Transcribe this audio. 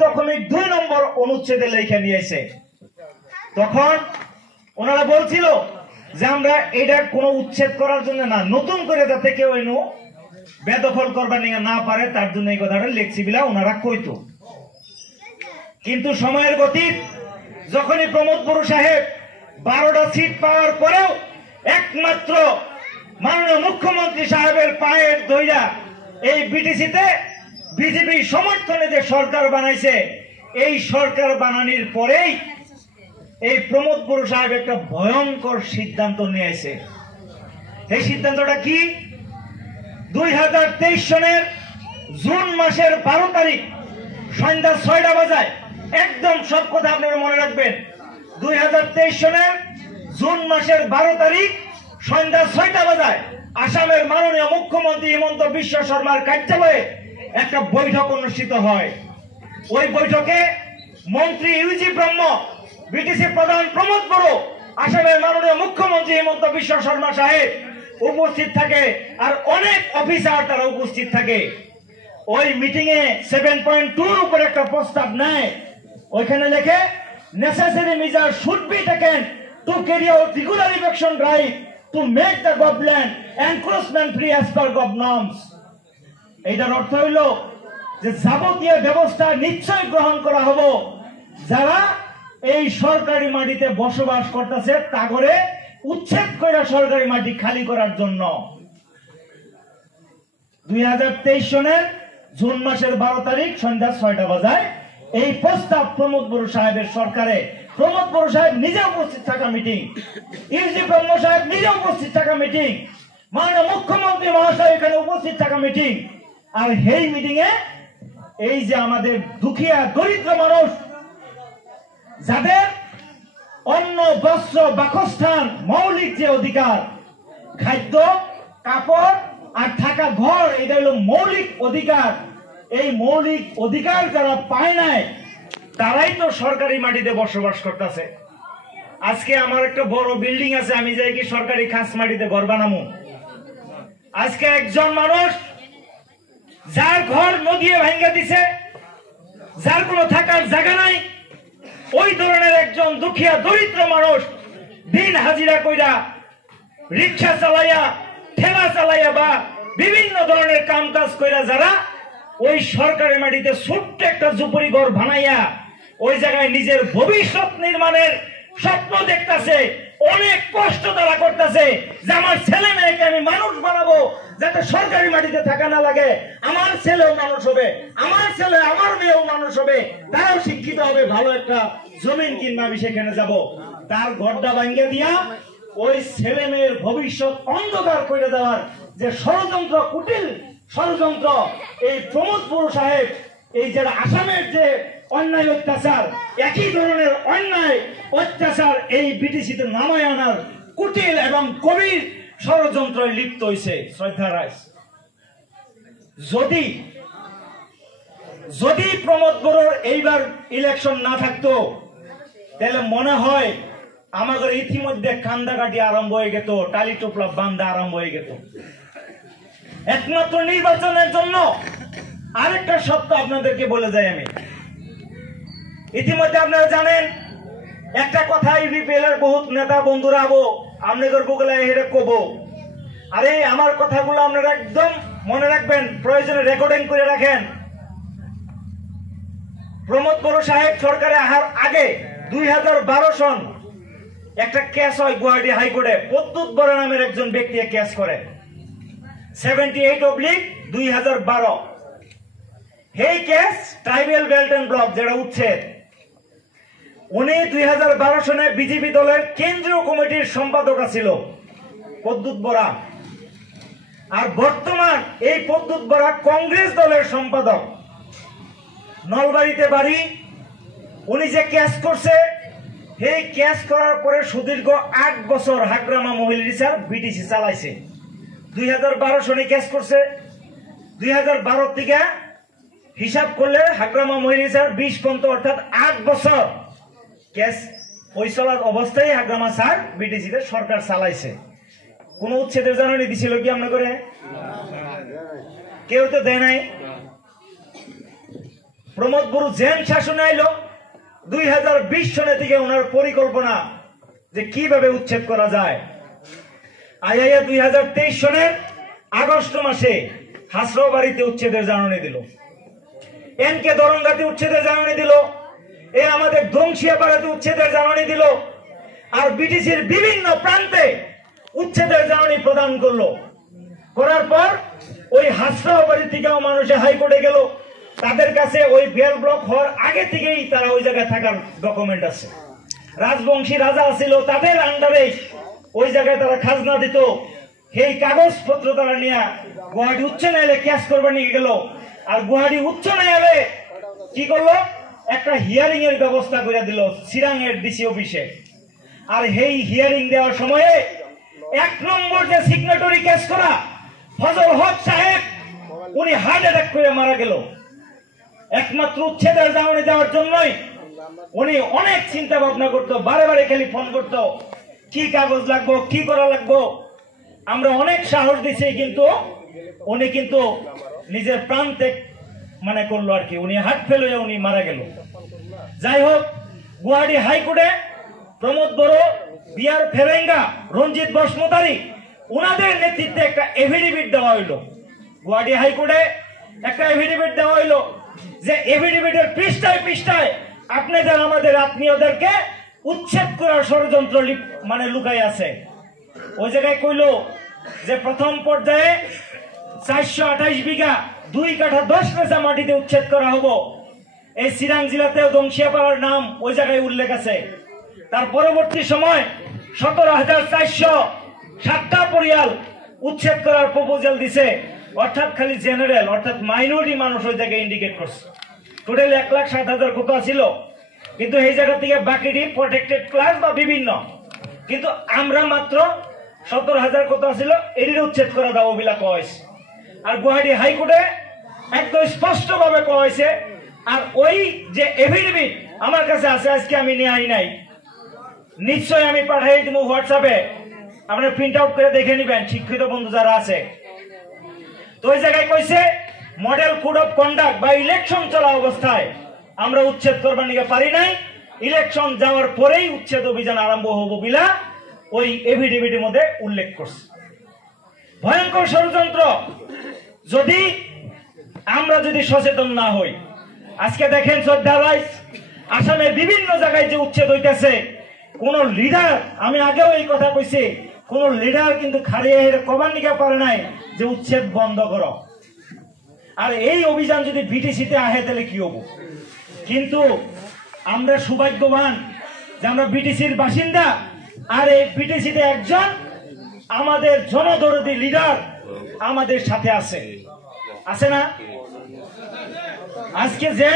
7.2 নম্বর অনুচ্ছেদে লেখা নিয়েছে। তখন ওনারা বলছিল যে আমরা এটা কোনো উচ্ছেদ করার জন্য না, নতুন করে যাতে কেউ এনো বেদখল করবার না পারে তার জন্য এই কথাটা লিখছি বিলা ওনারা কইতো। কিন্তু সময়ের গতি যখনই প্রমোদ বড়ুয়া সাহেব 12টা সিট পাওয়ার পরেও একমাত্র মাননীয় মুখ্যমন্ত্রী সাহেবের পায়ের দইরা এই বিটিসিতে বিজেপি সমর্থনে যে সরকার বানাইছে, এই সরকার বানানোর পরেই এই প্রমোদ বড়ুয়া সাহেব একটা ভয়ঙ্কর সিদ্ধান্ত নিয়েছে। এই সিদ্ধান্তটা কি? 2023 সনের জুন মাসের 12 তারিখ সন্ধ্যা 6টা বাজায়, একদম সব কথা আপনারা মনে রাখবেন, 2023 সনের জুন মাসের 12 তারিখ সন্ধ্যা 6টা বাজায় আসামের মাননীয় মুখ্যমন্ত্রী হিমন্ত বিশ্ব শর্মার কার্যালয়ে একটা বৈঠক অনুষ্ঠিত হয়। ওই বৈঠকে মন্ত্রী ইউজি ব্রহ্ম, বিটিসি প্রধান প্রমোদ বড়ুয়া, আসামের মাননীয় মুখ্যমন্ত্রী হিমন্ত বিশ্ব শর্মা সাহেব উপস্থিত থাকে, আর অনেক অফিসার তারা উপস্থিত থাকে। ওই মিটিং এ 7.2 উপর একটা প্রস্তাব নেয়। ওইখানে লেখে necessary measures should be taken to carry out regular eviction drive to make the government encroachment free as per gov norms. এইটার অর্থ হইল যে যাবতীয় ব্যবস্থা নিশ্চয় গ্রহণ করা হবে যারা এই সরকারি মাটিতে বসবাস করতেছে তা করে উচ্ছেদ করে সরকারি মাটি খালি করার জন্য। 2023 সনের জুন মাসের 12 তারিখ সন্ধ্যা 6টা বাজায় এই প্রস্তাব প্রমোদ বড়ুয়া সাহেবের সরকারে, প্রমোদ বড়ুয়া সাহেব নিজে উপস্থিত থাকা মিটিং, ইউজি ব্রহ্ম সাহেব নিজে উপস্থিত থাকা মিটিং, মাননীয় মুখ্যমন্ত্রী মহাশয় এখানে উপস্থিত থাকা মিটিং। আর এই মিটিং এ এই যে আমাদের দুঃখিয়া দরিদ্র মানুষ যাদের অন্ন বস্ত্র বাসস্থান মৌলিক যে অধিকার, খাদ্য কাপড় আর থাকা ঘর, এটা হলো মৌলিক অধিকার, এই মৌলিক অধিকার যারা পায় নাই তারাই তো সরকারি মাটিতে বসবাস করতেছে। আজকে আমার একটা বড় বিল্ডিং আছে, আমি যাই কি সরকারি খাস মাটিতে ঘর বানাবো। আজকে একজন মানুষ যার ঘর নদীয়ে ভাঙ্গা দিছে, যার কোনো থাকার জায়গা নাই, ওই ধরনের একজন দুঃখিয়া দরিদ্র মানুষ দিন হাজিরা কইরা রিক্সা চালাইয়া ঠেলা চালাইয়া বা বিভিন্ন ধরনের কাম কাজ কইরা যারা ওই সরকারি মাটিতে ছোট্ট একটা ঝুপড়ি ঘর বানাইয়া ওই জায়গায় নিজের ভবিষ্যৎ নির্মাণের স্বপ্ন দেখতেছে, অনেক কষ্ট তারা করতেছে যে আমার ছেলে মেয়েকে আমি মানুষ বানাবো যাতে সরকারি মাটিতে থাকা না লাগে, আমার ছেলেও মানুষ হবে, আমার ছেলে আমার মেয়েও মানুষ হবে, তারাও শিক্ষিত হবে, ভালো একটা জমিন কিনবা আমি সেখানে যাব। তার ঘরটা ভাঙ্গে দিয়া ওই ছেলে মেয়ের ভবিষ্যৎ অন্ধকার করে দেওয়ার যে ষড়যন্ত্র, কুটিল ষড়যন্ত্র এই প্রমোদ বড়ুয়া সাহেব, এই যে আসামের যে অন্যায় অত্যাচার, একই ধরনের অন্যায় অত্যাচার এই বিটিসিতে নামায় আনার কুটিল এবং গভীর ষড়যন্ত্রে লিপ্ত হয়েছে। শ্রদ্ধা রায়, যদি প্রমোদ বড়ুয়ার এইবার ইলেকশন না থাকতো তাহলে মনে হয় আমাদের ইতিমধ্যে কান্দাকাটি আরম্ভ হয়ে যেত, টালি টোপলা বান্ধা আরম্ভ হয়ে যেত। একমাত্র নির্বাচনের জন্য আরেকটা শব্দ আপনাদেরকে বলে যাই আমি, ইতিমধ্যে আপনারা জানেন একটা কথা ইউপিএল এর বহুত নেতা বন্ধুরা হবো আপনাদের বুকলে হেরে কব, আরে আমার কথাগুলো আপনারা একদম মনে রাখবেন, প্রয়োজনে রেকর্ডিং করে রাখেন। প্রমোদ বড়ুয়া সাহেব সরকারে আসার আগে 2012 সন একটা কেস হয় গুয়াহাটি হাইকোর্টে, প্রদ্যুৎ বরা নামের একজন ব্যক্তি কেস করে 78/2012। এই case tribal belt end block যেটা উচ্ছেদ, উনি 2012 সনে বিজেপি দলের কেন্দ্রীয় কমিটির সম্পাদক ছিল প্রদ্যুৎ বরা, আর বর্তমান এই প্রদ্যুৎ বরা কংগ্রেস দলের সম্পাদক। নলবাড়িতে বাড়ি। উনি যে কেস করছে, এই কেস করার পরে সুদীর্ঘ 8 বছর হাগ্রামা মহিলা রিসার্ভ বিটিসি চালাইছে। 2012 সনে কেস করছে, 2012 থেকে হিসাব করলে হাগ্রামা মহিলা রিসার্ভ 20 পর্যন্ত অর্থাৎ 8 বছর কেস ফয়সালার অবস্থায় হাগ্রামা স্যার বিটিসিতে সরকার চালাইছে। কোন উচ্ছেদের জানানি দিছিল কি আমরা করে? কেউ তো দেয় নাই। প্রমোদ বড়ু জেন শাসনে আইলো 2020 সনে থেকে ওনার পরিকল্পনা যে কিভাবে উচ্ছেদ করা যায়। আইয়া 2023 সনের আগস্ট মাসে হাসরাবাড়িতে উচ্ছেদের জানানি দিল, এনকে দরঙ্গাতে উচ্ছেদের জানানি দিল, এ আমাদের ধ্বংসিয়াপাড়াতে উচ্ছেদের জানানি দিল, আর বিটিসির বিভিন্ন প্রান্তে উচ্ছেদের জানানি প্রদান করলো। করার পর ওই হাসরাবাড়ি থেকেও মানুষে হাইকোর্টে গেল, তাদের কাছে ওই বেল ব্লক হওয়ার আগে থেকেই তারা ওই জায়গায় থাকার ডকুমেন্ট আছে। রাজবংশী রাজা ছিল, তাদের আন্ডারে ওই জায়গায় তারা খাজনা দিত। সেই কাগজপত্র তারা নিয়ে গুয়াহাটি উচ্চ ন্যায়ালয়ে কেস করবে নিয়ে গেল। আর গুয়াহাটি উচ্চ ন্যায়ালয়ে কি করলো, একটা হিয়ারিং এর ব্যবস্থা করে দিল চিরাং এর ডিসি অফিসে। আর এই হিয়ারিং দেওয়ার সময়ে 1 নম্বর যে সিগনেটরি কেস করা ফজল হক সাহেব, উনি হার্ট অ্যাটাক করে মারা গেল। একমাত্র উচ্ছেদের জানানি দেওয়ার জন্যই উনি অনেক চিন্তা ভাবনা করতো, বারে বারে খালি ফোন করতো, কি কাগজ লাগবো, কি করা লাগবো। আমরা অনেক সাহস দিছি, কিন্তু উনি কিন্তু নিজের প্রাণ ত্যাগ মানে করলো আর কি, উনি হার্ট ফেল হয়ে উনি মারা গেল। যাই হোক, গুয়াহাটি হাইকোর্টে প্রমোদ বড়ো, বিআর ফেরেঙ্গা, রঞ্জিত বসমতারি, উনাদের নেতৃত্বে একটা এফিডেভিট দেওয়া হইলো। গুয়াহাটি হাইকোর্টে একটা এফিডেভিট দেওয়া হইলো, যে এফিডেভিটের পৃষ্ঠায় পৃষ্ঠায় আপনাদের আমাদের আত্মীয়দেরকে উচ্ছেদ করার ষড়যন্ত্র মানে লুকাই আছে। ওই জায়গায় কইলো যে প্রথম পর্যায়ে 428 বিঘা 2 কাঠা 10 পেঁচা মাটিতে উচ্ছেদ করা হবো। এই চিরাং জেলাতেও ধ্বংসিয়াপাড়ার নাম ওই জায়গায় উল্লেখ আছে। তার পরবর্তী সময় 17,407টা পরিয়াল উচ্ছেদ করার প্রপোজাল দিছে, অর্থাৎ খালি জেনারেল অর্থাৎ মাইনরিটি মানুষ ওই জায়গায় ইন্ডিকেট করছে। টোটাল 1,07,000 কোটা ছিল, কিন্তু এই জায়গা থেকে বাকিটি প্রটেক্টেড ক্লাস বা বিভিন্ন, কিন্তু আমরা মাত্র 17,000 কোটা ছিল, এটির উচ্ছেদ করা দাও বিলা কয়েছে। আর গুয়াহাটি হাইকোর্টে একদম স্পষ্ট ভাবে কয়েছে। আর ওই যে এফিডেভিট আমার কাছে আছে, আজকে আমি নিয়ে আই নাই, নিশ্চয় আমি পাঠাই দিব হোয়াটসঅ্যাপে, আপনারা প্রিন্ট আউট করে দেখে নিবেন শিক্ষিত বন্ধু যারা আছে। তো ওই জায়গায় কইছে মডেল কোড অফ কন্ডাক্ট বা ইলেকশন চলা অবস্থায় আমরা উচ্ছেদ করবার নিয়ে পারি নাই, ইলেকশন যাওয়ার পরেই উচ্ছেদ অভিযান আরম্ভ হবো বিলা ওই এফিডেভিটের মধ্যে উল্লেখ করছে। ভয়ঙ্কর ষড়যন্ত্র। যদি আমরা সচেতন না হই, আজকে দেখেন শ্রদ্ধারাইস আসামের বিভিন্ন জায়গায় যে উচ্ছেদ হইতেছে, কোন লিডার, আমি আগেও এই কথা কইছি, কোন লিডার কিন্তু খারিয়ে কবার নিকে পারে নাই যে উচ্ছেদ বন্ধ করো। আর এই অভিযান যদি বিটিসিতে আহে তাহলে কি হবো। কিন্তু আমরা সৌভাগ্যবান যে আমরা বিটিসির বাসিন্দা, আর এই বিটিসিতে একজন আমাদের জনদরদী লিডার আমাদের সাথে আছে না। আজকে যে